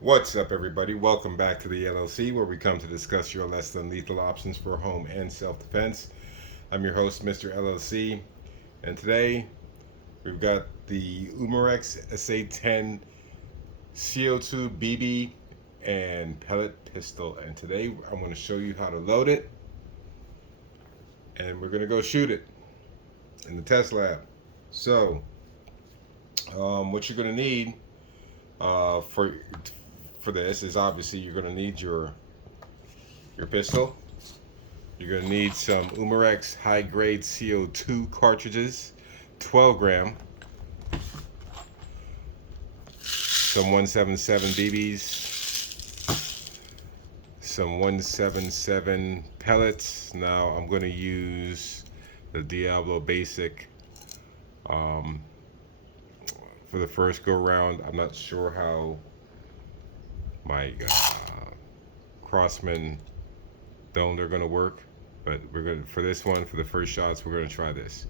What's up, everybody? Welcome back to the LLC, where we come to discuss your less than lethal options for home and self defense. I'm your host, Mr. LLC, and today we've got the Umarex SA10 CO2 BB and pellet pistol. And today I'm going to show you how to load it, and we're going to go shoot it in the test lab. So, what you're going to need for this is obviously you're going to need your pistol. You're going to need some Umarex high grade CO2 cartridges, 12 gram, some 177 BBs, some 177 pellets. Now I'm going to use the Diablo Basic for the first go round. I'm not sure how my Crossman dome are going to work, but we're going to, for this one, for the first shots, we're going to try this.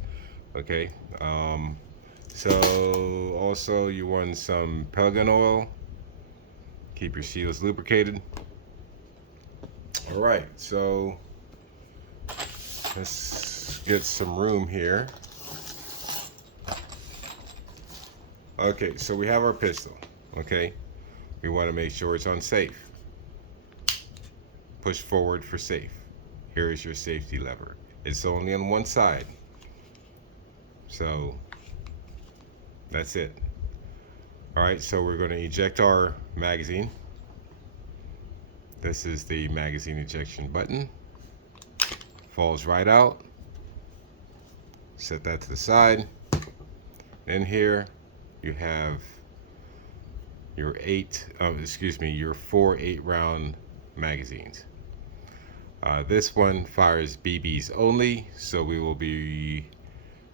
Okay. So also you want some Pellet oil. Keep your seals lubricated. All right, so let's get some room here. Okay, so we have our pistol. Okay, we want to make sure it's on safe. Push forward for safe. Here is your safety lever. It's only on one side, so that's it. All right, so we're going to eject our magazine. This is the magazine ejection button. Falls right out. Set that to the side. Then here you have your your 4 8-round magazines. This one fires BBs only, so we will be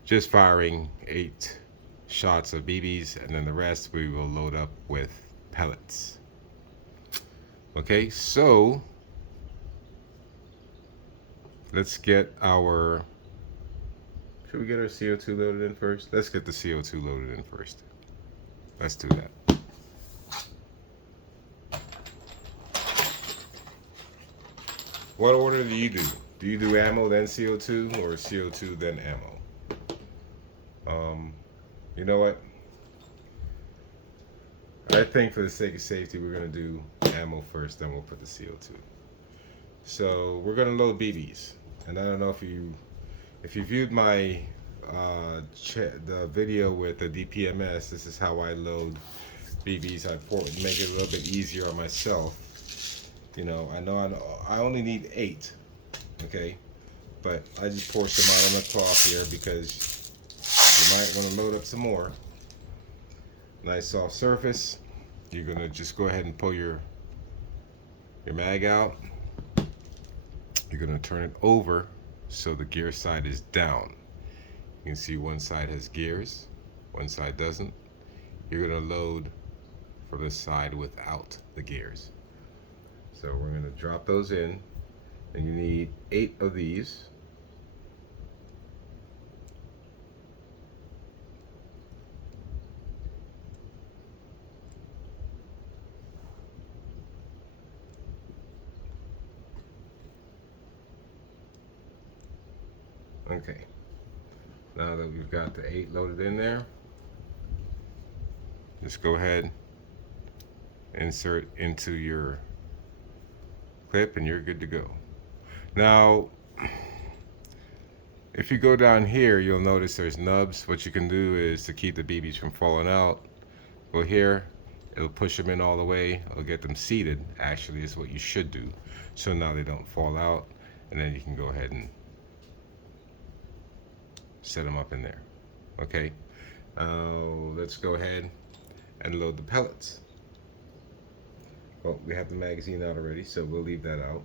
just firing 8 shots of BBs, and then the rest we will load up with pellets. Okay, so let's get our. Should we get our CO2 loaded in first? Let's get the CO2 loaded in first. Let's do that. What order do you do? Do you do ammo then CO2 or CO2 then ammo? You know what? I think for the sake of safety, we're going to do ammo first, then we'll put the CO2. So we're going to load BBs. And I don't know if you viewed my the video with the DPMS, this is how I load BBs. I make it a little bit easier on myself. You know I only need 8, okay, but I just pour some out on the cloth here because you might want to load up some more. Nice soft surface. You're gonna just go ahead and pull your mag out. You're gonna turn it over so the gear side is down. You can see one side has gears, one side doesn't. You're gonna load for the side without the gears. So we're going to drop those in, and you need 8 of these. Okay, now that we've got the 8 loaded in there, just go ahead, insert into your clip, and you're good to go. Now, if you go down here, you'll notice there's nubs. What you can do is to keep the BBs from falling out, go here, it'll push them in all the way, it'll get them seated, actually is what you should do, so now they don't fall out, and then you can go ahead and set them up in there. Okay, let's go ahead and load the pellets. Well, we have the magazine out already, so we'll leave that out.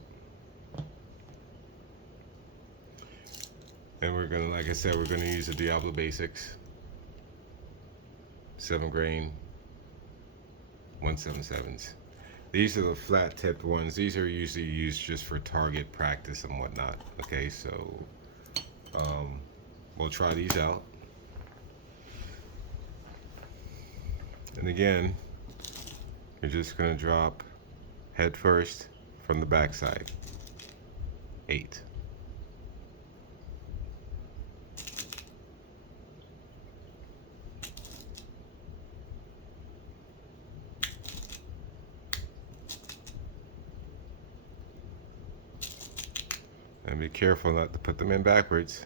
And we're gonna, like I said, we're gonna use the Diablo Basics 7 grain 177s. These are the flat tipped ones. These are usually used just for target practice and whatnot. Okay, so we'll try these out. And again, You're just going to drop head first from the back side. 8. And be careful not to put them in backwards.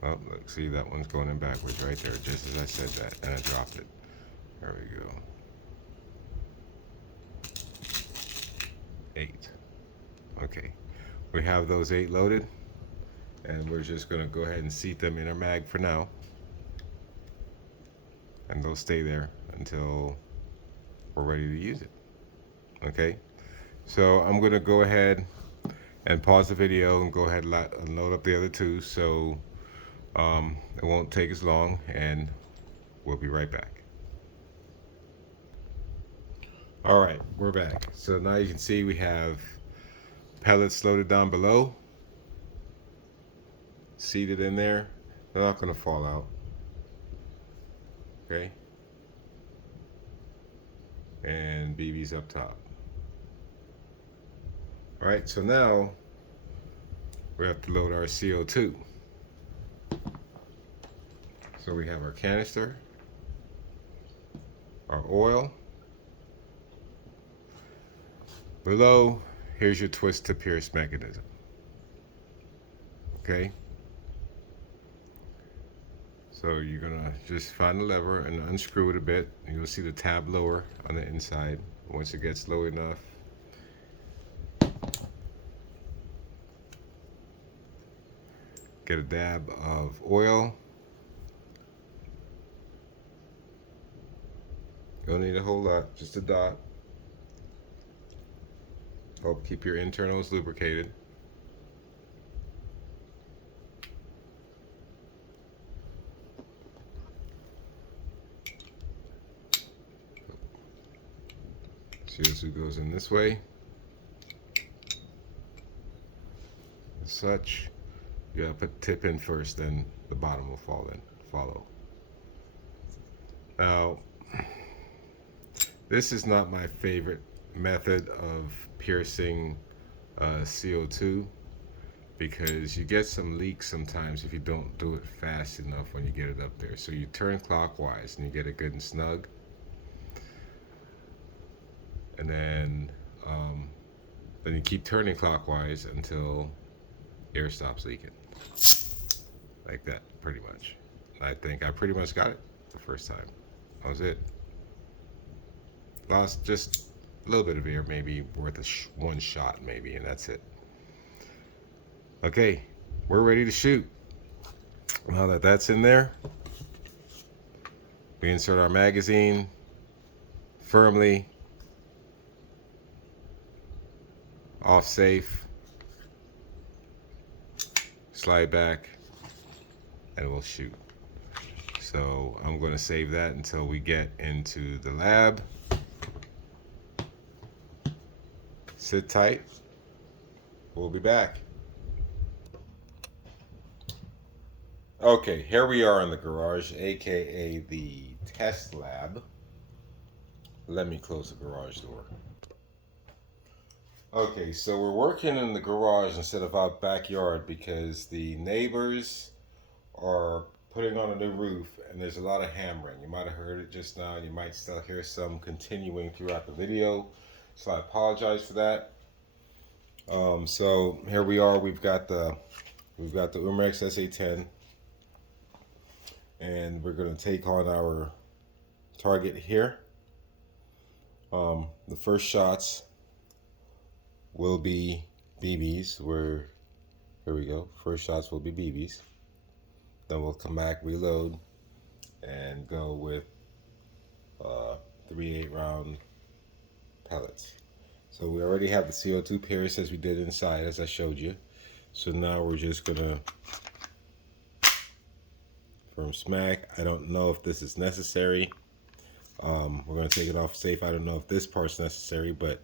Oh, look, see, that one's going in backwards right there, just as I said that, and I dropped it. There we go. 8. Okay, we have those 8 loaded, and we're just going to go ahead and seat them in our mag for now. And they'll stay there until we're ready to use it. Okay, so I'm going to go ahead and pause the video and go ahead and load up the other 2, so it won't take as long, and we'll be right back. All right, we're back. So now you can see we have pellets loaded down below, seated in there. They're not going to fall out. Okay, and BB's up top. All right, so now we have to load our CO2. So we have our canister, our oil. Below, here's your twist to pierce mechanism. Okay? So you're gonna just find the lever and unscrew it a bit. You'll see the tab lower on the inside. Once it gets low enough, get a dab of oil. You don't need a whole lot, just a dot. Help keep your internals lubricated. CO2 goes in this way. As such, you gotta put the tip in first, then the bottom will follow. Now, this is not my favorite method of piercing CO2 because you get some leaks sometimes if you don't do it fast enough when you get it up there. So you turn clockwise and you get it good and snug, and then you keep turning clockwise until air stops leaking, like that, pretty much. I think I pretty much got it the first time. That was it. Lost just a little bit of air, maybe worth one shot, maybe, and that's it. Okay, we're ready to shoot. Now that that's in there, we insert our magazine firmly, off safe, slide back, and we'll shoot. So I'm going to save that until we get into the lab. Sit tight. We'll be back. Okay, here we are in the garage, aka the test lab. Let me close the garage door. Okay, so we're working in the garage instead of out backyard because the neighbors are putting on a new roof and there's a lot of hammering. You might have heard it just now. You might still hear some continuing throughout the video. So I apologize for that. So here we are. We've got the Umarex SA10, and we're going to take on our target here. The first shots will be BBs. Here we go. First shots will be BBs. Then we'll come back, reload, and go with 3 8-round pellets. So we already have the CO2 pierce as we did inside, as I showed you. So now we're just gonna firm smack. I don't know if this is necessary. We're gonna take it off safe. I don't know if this part's necessary, but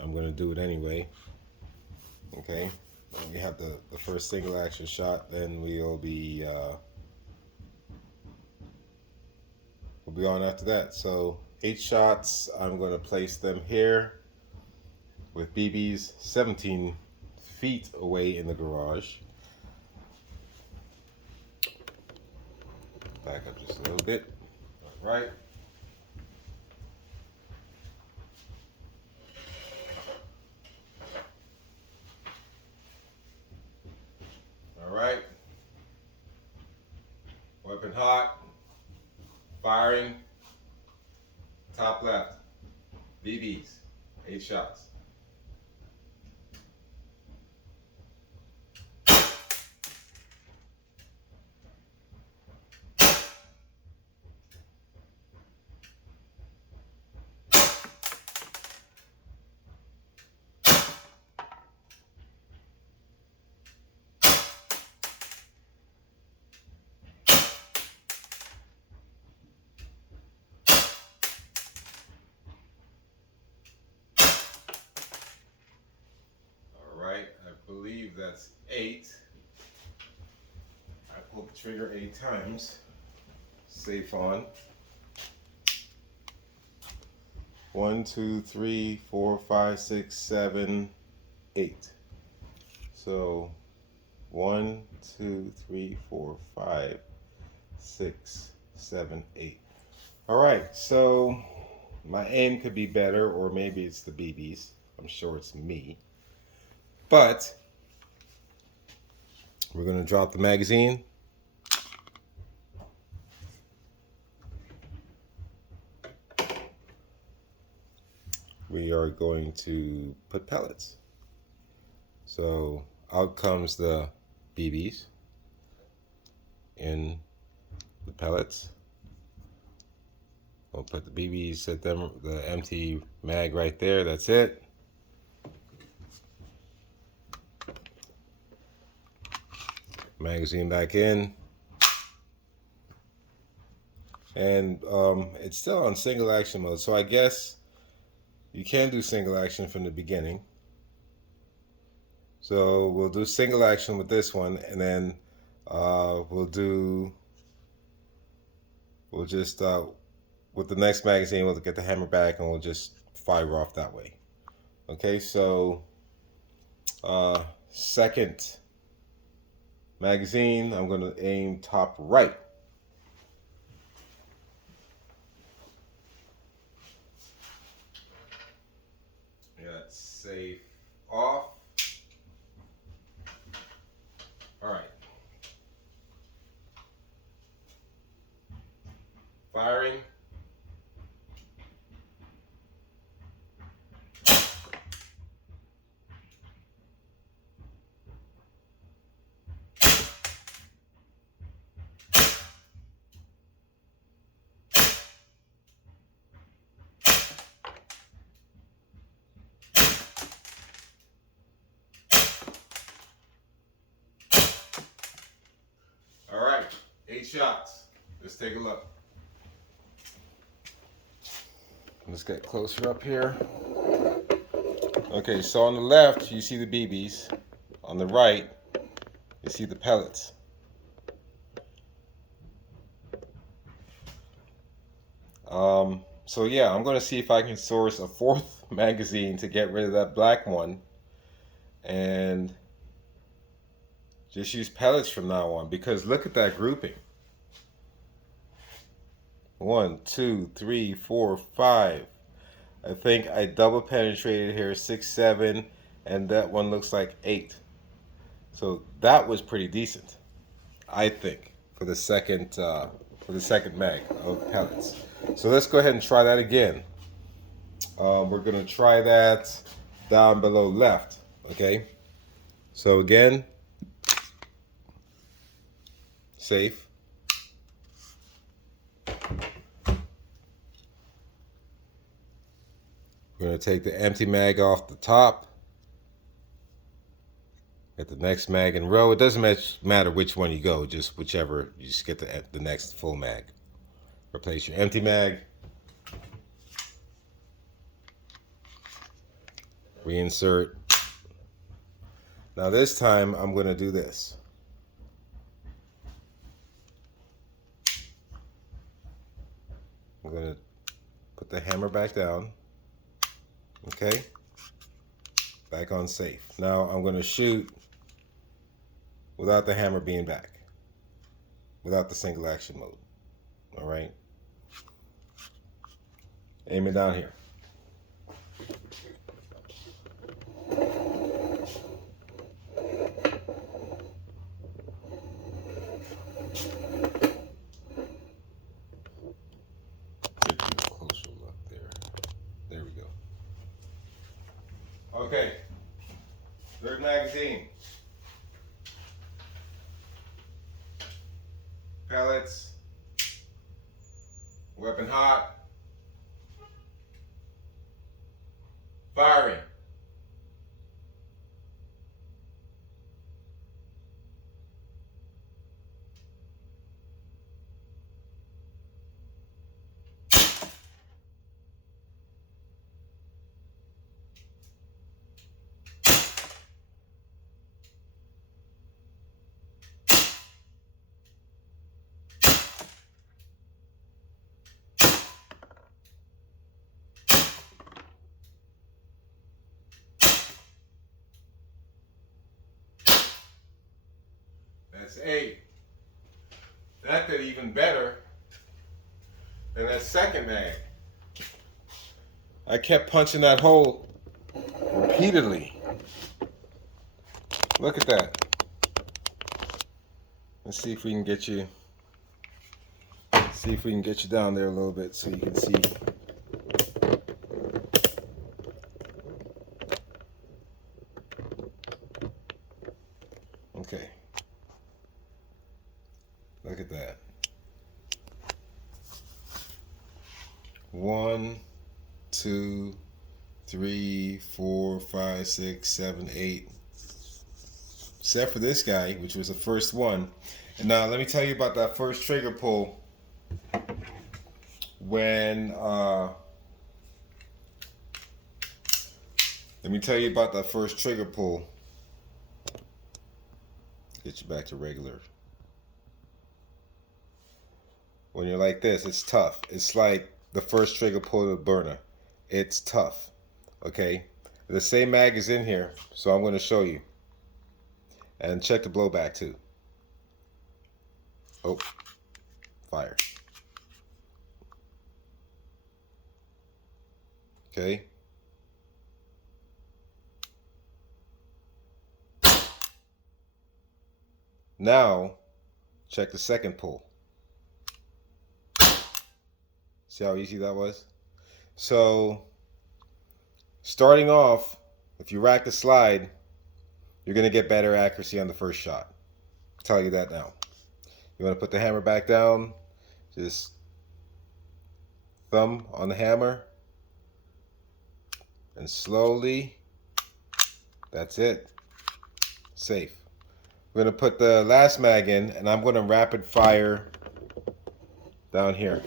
I'm gonna do it anyway. Okay, and we have the first single action shot. Then we'll be we'll be on after that. So 8 shots, I'm going to place them here with BBs 17 feet away in the garage. Back up just a little bit. All right. All right. Weapon hot. Firing. Top left. BBs. 8 shots. I believe that's 8. I pulled the trigger 8 times. Safe on. 1, 2, 3, 4, 5, 6, 7, 8. So 1, 2, 3, 4, 5, 6, 7, 8. All right, so my aim could be better, or maybe it's the BBs. I'm sure it's me. But we're going to drop the magazine. We are going to put pellets. So out comes the BBs in the pellets. We'll put the BBs at them, the empty mag right there. That's it. Magazine back in, and it's still on single action mode, so I guess you can do single action from the beginning. So we'll do single action with this one, and then we'll just with the next magazine we'll get the hammer back and we'll just fire off that way. Okay, so second magazine, I'm going to aim top right. Yeah, safe off. All right. Firing. All right, 8 shots. Let's take a look. Let's get closer up here. Okay, so on the left, you see the BBs. On the right, you see the pellets. So yeah, I'm going to see if I can source a 4th magazine to get rid of that black one. And just use pellets from now on, because look at that grouping. 1, 2, 3, 4, 5. I think I double penetrated here, 6, 7, and that one looks like 8. So that was pretty decent, I think, for the second mag of pellets. So let's go ahead and try that again. We're gonna try that down below left. Okay. So again, safe. We're going to take the empty mag off the top. Get the next mag in row. It doesn't matter which one you go, just whichever. You just get the next full mag. Replace your empty mag. Reinsert. Now this time I'm going to do this. going to put the hammer back down. Okay. Back on safe. Now I'm going to shoot without the hammer being back. Without the single action mode. All right. Aim it down here. Okay, third magazine. Pellets. Weapon hot. Firing. That's 8. That did even better than that second mag. I kept punching that hole repeatedly. Look at that. Let's see if we can get you. See if we can get you down there a little bit so you can see. Okay. Look at that. 1, 2, 3, 4, 5, 6, 7, 8. Except for this guy, which was the first one. And now let me tell you about that first trigger pull. When let me tell you about that first trigger pull. Get you back to regular. When you're like this, it's tough. It's like the first trigger pull of the burner. It's tough. Okay? The same mag is in here, so I'm going to show you. And check the blowback too. Oh, fire. Okay. Now, check the second pull. See how easy that was? So, starting off, if you rack the slide, you're going to get better accuracy on the first shot. I'll tell you that now. You want to put the hammer back down, just thumb on the hammer, and slowly, that's it, safe. We're going to put the last mag in, and I'm going to rapid fire down here.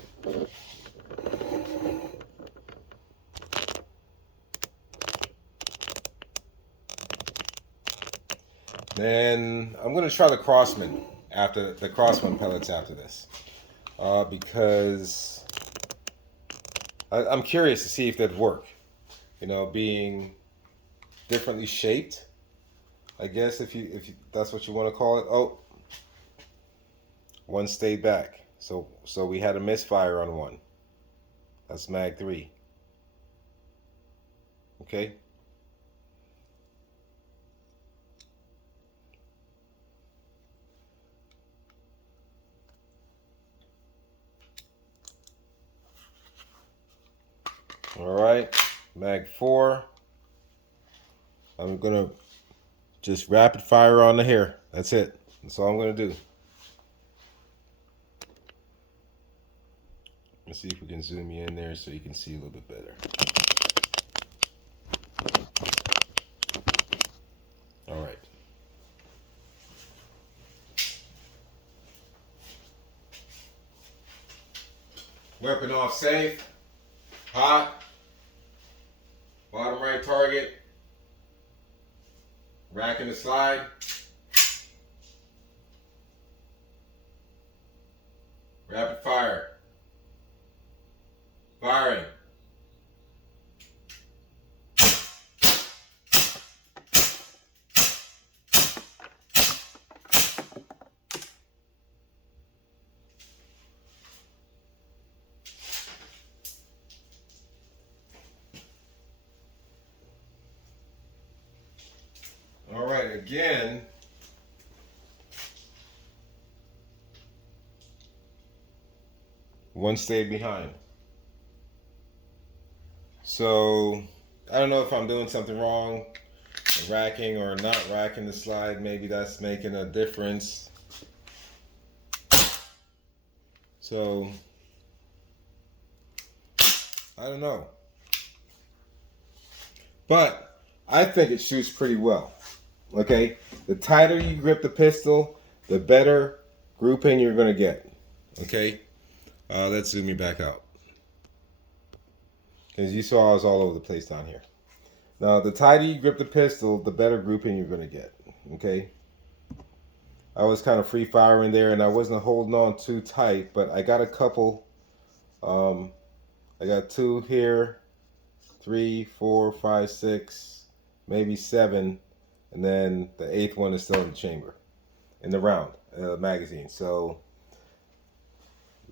Then I'm going to try the Crossman after the Crossman pellets after this, because I'm curious to see if they'd work. You know, being differently shaped, I guess if you that's what you want to call it. Oh, one stayed back, so we had a misfire on one. That's mag 3. Okay. All right, mag 4. I'm gonna just rapid fire on the hair. That's it. That's all I'm gonna do. Let's see if we can zoom you in there so you can see a little bit better. All right. Weapon off safe. Hot. Bottom right target. Racking the slide. Rapid fire. Firing. All right, again. One stayed behind. So I don't know if I'm doing something wrong, racking or not racking the slide. Maybe that's making a difference. So I don't know. But I think it shoots pretty well. Okay? The tighter you grip the pistol, the better grouping you're going to get. Okay? Let's zoom you back out. As you saw, I was all over the place down here. Now, the tighter you grip the pistol, the better grouping you're going to get. Okay? I was kind of free firing there, and I wasn't holding on too tight, but I got a couple. I got 2 here, 3, 4, 5, 6, maybe 7, and then the 8th one is still in the chamber, in the round magazine. So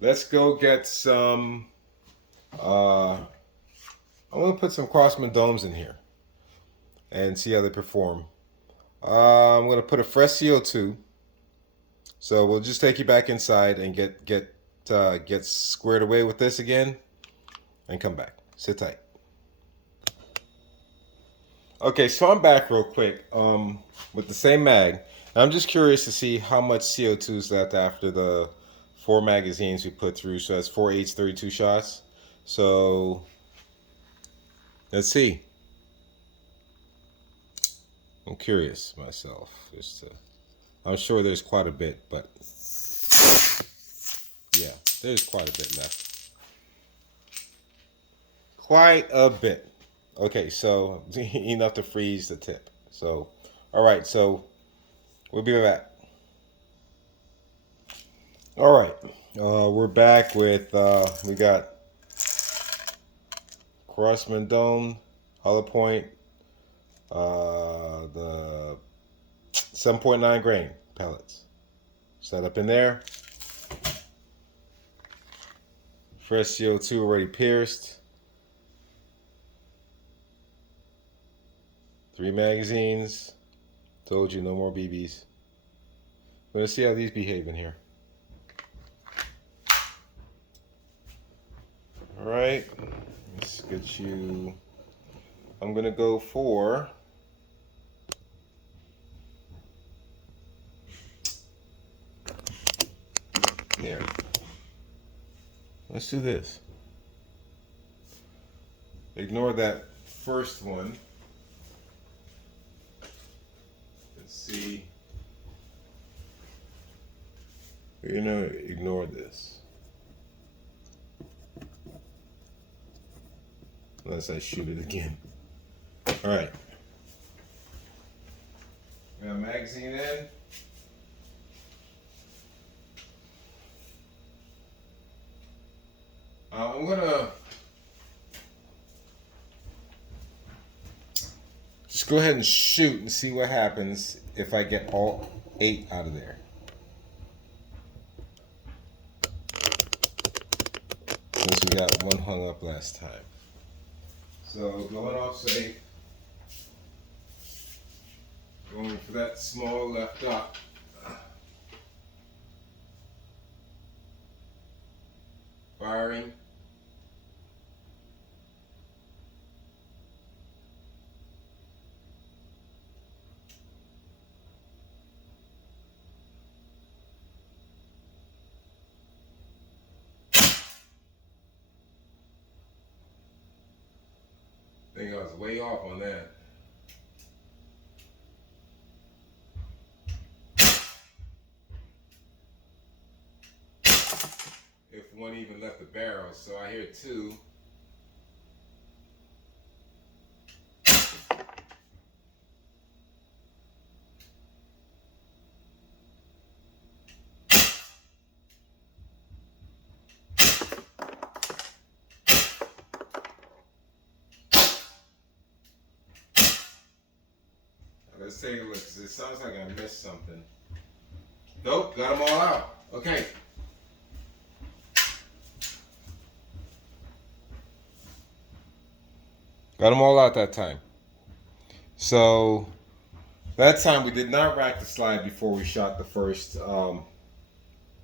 let's go get some. I'm gonna put some Crossman domes in here and see how they perform. I'm gonna put a fresh CO2. So we'll just take you back inside and get squared away with this again, and come back. Sit tight. Okay, so I'm back real quick with the same mag. I'm just curious to see how much CO2 is left after the 4 magazines we put through. So that's 4 8s, 32 shots. So let's see. I'm curious myself. I'm sure there's quite a bit, but yeah, there's quite a bit left. Quite a bit. Okay, so enough to freeze the tip. So, all right, so we'll be back. All right, we're back with, we got Crossman Dome, hollow point, the 7.9 grain pellets. Set up in there. Fresh CO2 already pierced. 3 magazines. Told you, no more BBs. We're gonna see how these behave in here. All right, let's get you. I'm gonna go for here. Let's do this. Ignore that first one. Let's see. We're gonna ignore this. Unless I shoot it again. All right. We got a magazine in. I'm gonna just go ahead and shoot and see what happens if I get all 8 out of there. Since we got 1 hung up last time. So going off safe. Going for that small left dot. Firing. I think I was way off on that. If one even left the barrel, so I hear 2. Let's take a look, 'cause it sounds like I missed something. Nope, got them all out. Okay. Got them all out that time. So that time we did not rack the slide before we shot the first,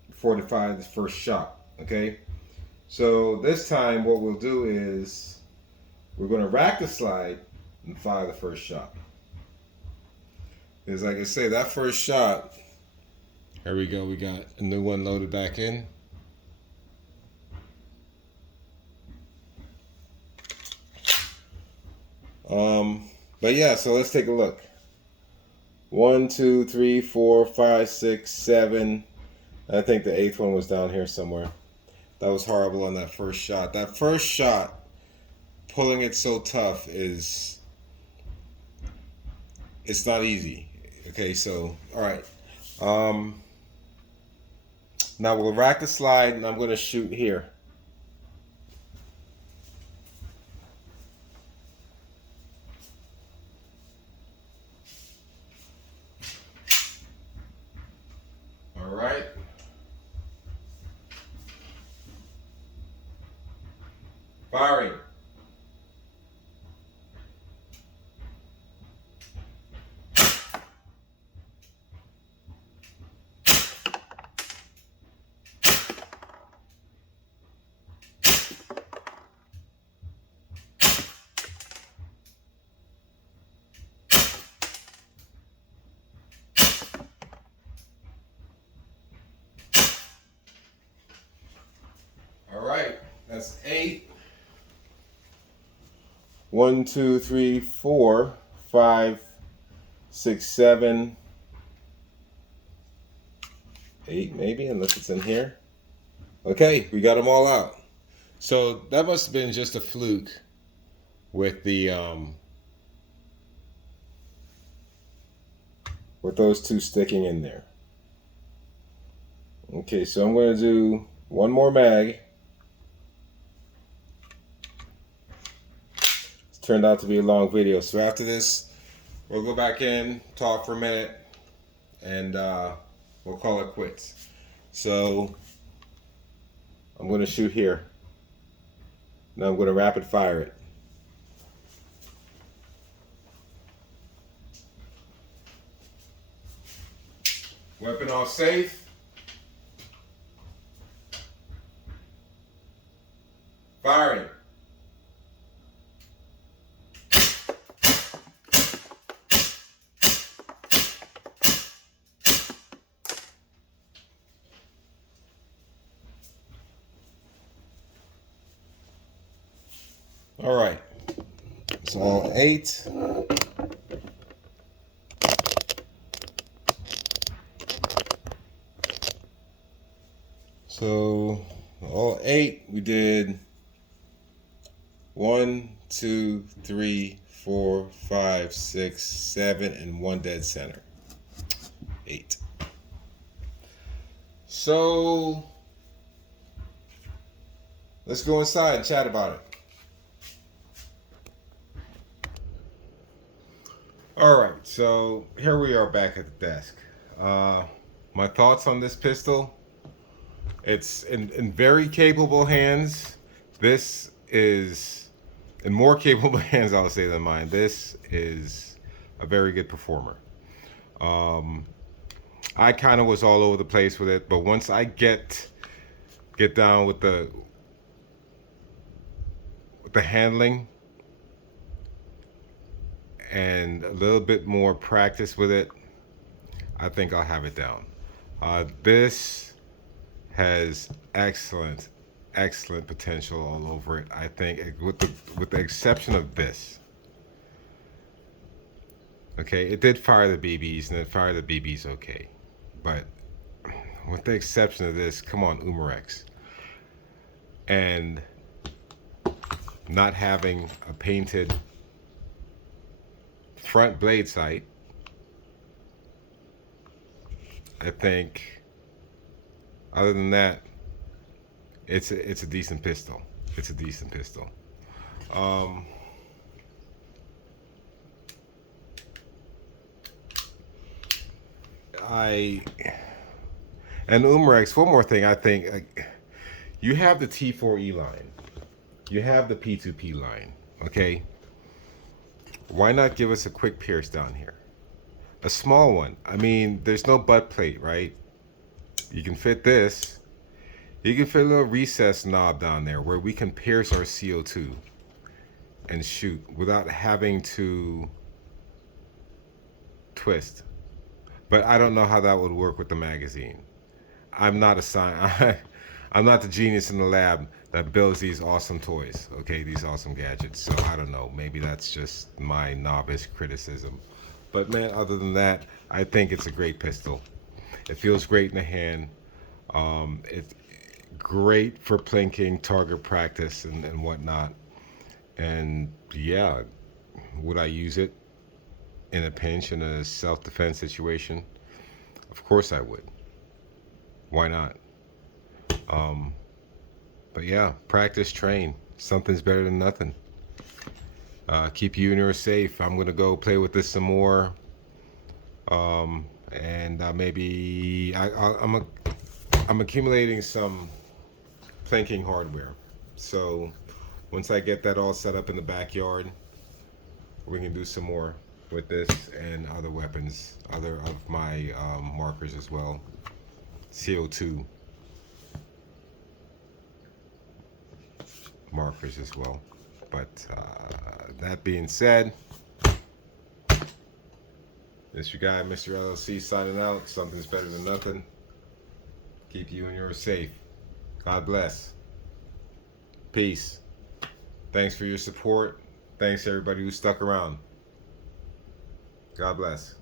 before the fired the first shot. Okay. So this time what we'll do is we're going to rack the slide and fire the first shot. Because like I say, that first shot, here we go, we got a new one loaded back in. But yeah, so let's take a look. 1, 2, 3, 4, 5, 6, 7. I think the 8th one was down here somewhere. That was horrible on that first shot. That first shot, pulling it so tough is, it's not easy. Okay, so, all right. Now we'll rack the slide and I'm going to shoot here. All right. Firing. All right, that's 8. 1, 2, 3, 4, 5, 6, 7, 8 maybe, unless it's in here. Okay, we got them all out. So that must have been just a fluke with the with those two sticking in there. Okay, so I'm going to do one more mag. It's turned out to be a long video, so after this we'll go back in, talk for a minute, and we'll call it quits. So I'm going to shoot here. Now I'm going to rapid fire it. Weapon all safe. Firing. All right. It's all 8. So all 8, we did 1, 2, 3, 4, 5, 6, 7, and 1 dead center. 8. So let's go inside and chat about it. All right, so here we are back at the desk. My thoughts on this pistol. It's in very capable hands. This is in more capable hands, I would say, than mine. This is a very good performer. I kind of was all over the place with it, but once I get down with the handling and a little bit more practice with it, I think I'll have it down. This has excellent potential all over it. I think with the exception of this. Okay, it did fire the BBs and it fired the BBs okay, but with the exception of this, come on, Umarex, and not having a painted front blade sight, I think other than that, it's a decent pistol. It's a decent pistol. and Umarex, one more thing, I think you have the T4E line, you have the P2P line, okay? Why not give us a quick pierce down here? A small one. I mean, there's no butt plate, right? You can fit this. You can fit a little recess knob down there where we can pierce our CO2 and shoot without having to twist. But I don't know how that would work with the magazine. I'm not a I'm not the genius in the lab that builds these awesome toys, okay, these awesome gadgets. So I don't know, maybe that's just my novice criticism. But man, other than that, I think it's a great pistol. It feels great in the hand. It's great for plinking, target practice, and whatnot. And yeah, would I use it in a pinch, in a self-defense situation? Of course I would. Why not? But yeah, practice, train. Something's better than nothing. Keep you and yours safe. I'm gonna go play with this some more, and maybe I'm accumulating some planking hardware. So once I get that all set up in the backyard, we can do some more with this and other weapons, other of my markers as well. CO2 markers as well. But that being said, this your guy, Mr. LLC, signing out. Something's better than nothing. Keep you and yours safe. God bless. Peace. Thanks for your support. Thanks to everybody who stuck around. God bless.